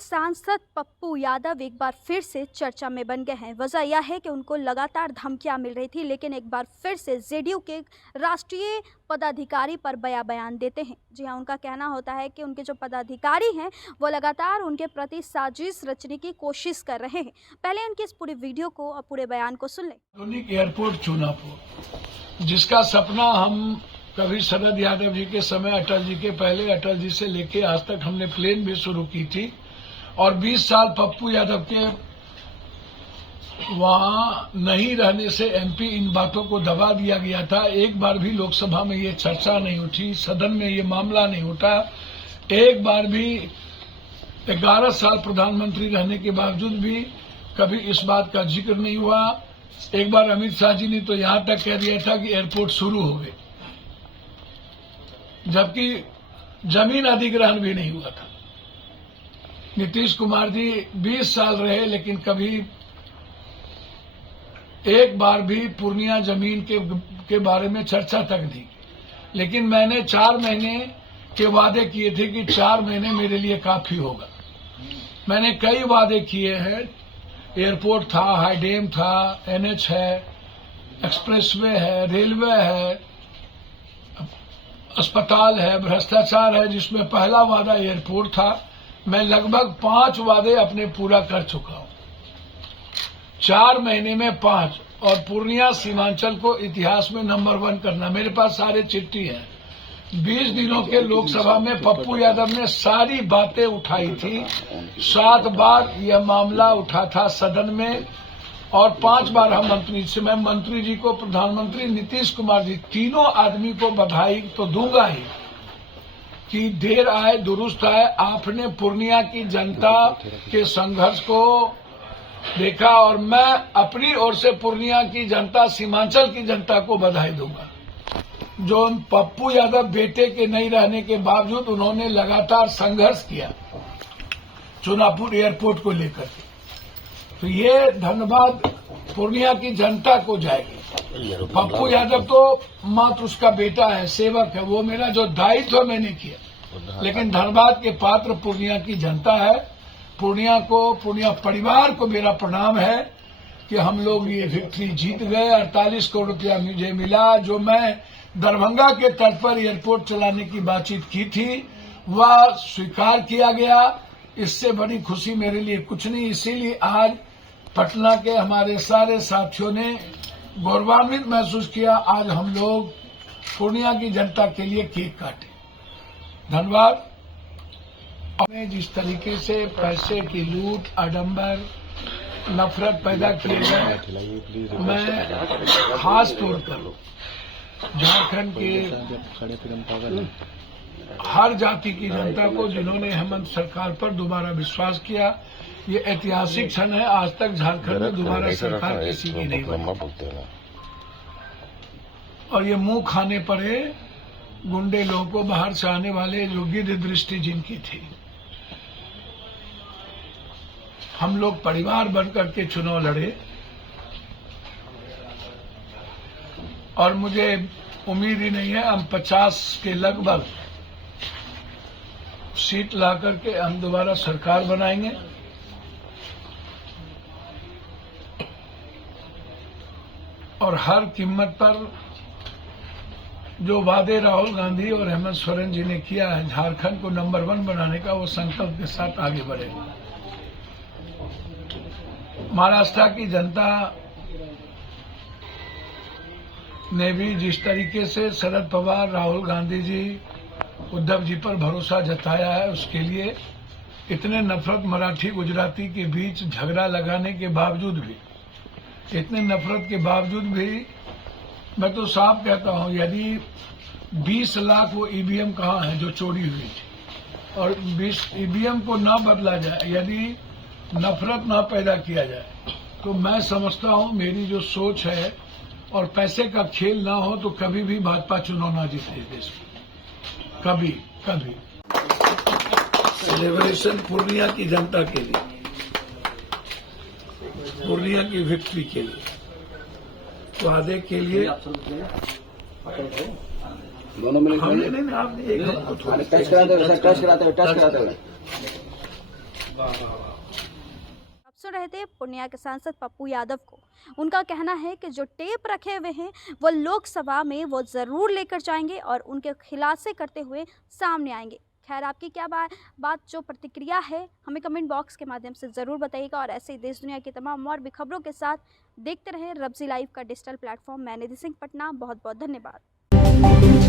सांसद पप्पू यादव एक बार फिर से चर्चा में बन गए हैं। वजह यह है कि उनको लगातार धमकियां मिल रही थी, लेकिन एक बार फिर से जेडीयू के राष्ट्रीय पदाधिकारी पर बयान देते हैं। जी हां, उनका कहना होता है कि उनके जो पदाधिकारी हैं वो लगातार उनके प्रति साजिश रचने की कोशिश कर रहे हैं। पहले उनकी इस पूरे वीडियो को और पूरे बयान को सुन लें। एयरपोर्ट चुनापुर, जिसका सपना हम कभी शरद यादव जी के समय, अटल जी के पहले, अटल जी से लेके आज तक हमने प्लेन भी शुरू की थी, और 20 साल पप्पू यादव के वहां नहीं रहने से एमपी इन बातों को दबा दिया गया था। एक बार भी लोकसभा में ये चर्चा नहीं उठी, सदन में ये मामला नहीं उठा। एक बार भी 11 साल प्रधानमंत्री रहने के बावजूद भी कभी इस बात का जिक्र नहीं हुआ। एक बार अमित शाह जी ने तो यहां तक कह दिया था कि एयरपोर्ट शुरू हो गए, जबकि जमीन अधिग्रहण भी नहीं हुआ था। नीतीश कुमार जी 20 साल रहे, लेकिन कभी एक बार भी पूर्णिया जमीन के बारे में चर्चा तक नहीं। लेकिन मैंने 4 महीने के वादे किए थे कि 4 महीने मेरे लिए काफी होगा। मैंने कई वादे किए हैं। एयरपोर्ट था, हाईडेम था, एनएच है, एक्सप्रेसवे है, रेलवे है, अस्पताल है, भ्रष्टाचार है, जिसमें पहला वादा एयरपोर्ट था। मैं लगभग 5 वादे अपने पूरा कर चुका हूं, 4 महीने में 5। और पूर्णिया सीमांचल को इतिहास में नंबर 1 करना, मेरे पास सारे चिट्ठी हैं। 20 दिनों के लोकसभा में पप्पू यादव ने सारी बातें उठाई थी। 7 बार यह मामला उठा था सदन में, और 5 बार हम मंत्री से, मैं मंत्री जी को, प्रधानमंत्री नीतीश कुमार जी, तीनों आदमी को बधाई तो दूंगा ही कि देर आए दुरुस्त आए। आपने पूर्णिया की जनता के संघर्ष को देखा, और मैं अपनी ओर से पूर्णिया की जनता, सीमांचल की जनता को बधाई दूंगा। जो पप्पू यादव बेटे के नहीं रहने के बावजूद उन्होंने लगातार संघर्ष किया चुनापुर एयरपोर्ट को लेकर के, तो ये धन्यवाद पूर्णिया की जनता को जाएगी। पप्पू यादव तो मात्र उसका बेटा है, सेवक है, वो मेरा जो दायित्व मैंने किया, लेकिन धन्यवाद के पात्र पूर्णिया की जनता है। पूर्णिया को, पूर्णिया परिवार को मेरा प्रणाम है कि हम लोग ये विक्ट्री जीत गए। 48 करोड़ रुपया मुझे मिला। जो मैं दरभंगा के तट पर एयरपोर्ट चलाने की बातचीत की थी, वह स्वीकार किया गया। इससे बड़ी खुशी मेरे लिए कुछ नहीं। इसीलिए आज पटना के हमारे सारे साथियों ने गौरवान्वित महसूस किया। आज हम लोग पूर्णिया की जनता के लिए केक काटे। धन्यवाद। हमें जिस तरीके से पैसे की लूट, आडंबर, नफरत पैदा किए गए, मैं खास तौर पर झारखंड के हर जाति की जनता को, जिन्होंने हेमंत सरकार पर दोबारा विश्वास किया, ये ऐतिहासिक क्षण है। आज तक झारखंड में दोबारा सरकार किसी की नहीं बनी, और ये मुंह खाने पड़े गुंडे लोगों को, बाहर से आने वाले, जो गिद्ध दृष्टि जिनकी थी। हम लोग परिवार बनकर के चुनाव लड़े, और मुझे उम्मीद ही नहीं है, हम 50 के लगभग सीट ला करके हम दोबारा सरकार बनाएंगे। और हर कीमत पर जो वादे राहुल गांधी और हेमंत सोरेन जी ने किया है झारखंड को नंबर 1 बनाने का, वो संकल्प के साथ आगे बढ़ेगा। महाराष्ट्र की जनता ने भी जिस तरीके से शरद पवार, राहुल गांधी जी, उद्धव जी पर भरोसा जताया है, उसके लिए इतने नफरत मराठी गुजराती के बीच झगड़ा लगाने के बावजूद भी, इतने नफरत के बावजूद भी, मैं तो साफ कहता हूं, यदि 20 लाख वो ईवीएम कहाँ है जो चोरी हुई थी, और 20 ईवीएम को न बदला जाए, यदि नफरत न पैदा किया जाए, तो मैं समझता हूं, मेरी जो सोच है, और पैसे का खेल ना हो, तो कभी भी भाजपा चुनाव ना जीते देश में, कभी कभी। सेलिब्रेशन पूर्णिया की जनता के लिए, पूर्णिया की विक्ट्री के लिए, वादे के लिए। दोनों मिलकर नहीं, आपने एक टच कराते हुए आप सुन रहे थे पूर्णिया के सांसद पप्पू यादव को। उनका कहना है कि जो टेप रखे हुए हैं वो लोकसभा में वो ज़रूर लेकर जाएंगे और उनके खुलासे करते हुए सामने आएंगे। खैर, आपकी क्या बात जो प्रतिक्रिया है हमें कमेंट बॉक्स के माध्यम से ज़रूर बताइएगा और ऐसे ही देश दुनिया की तमाम और भी खबरों के साथ देखते रहें रब्जी लाइव का डिजिटल प्लेटफॉर्म। मैं निधि सिंह पटना, बहुत बहुत धन्यवाद।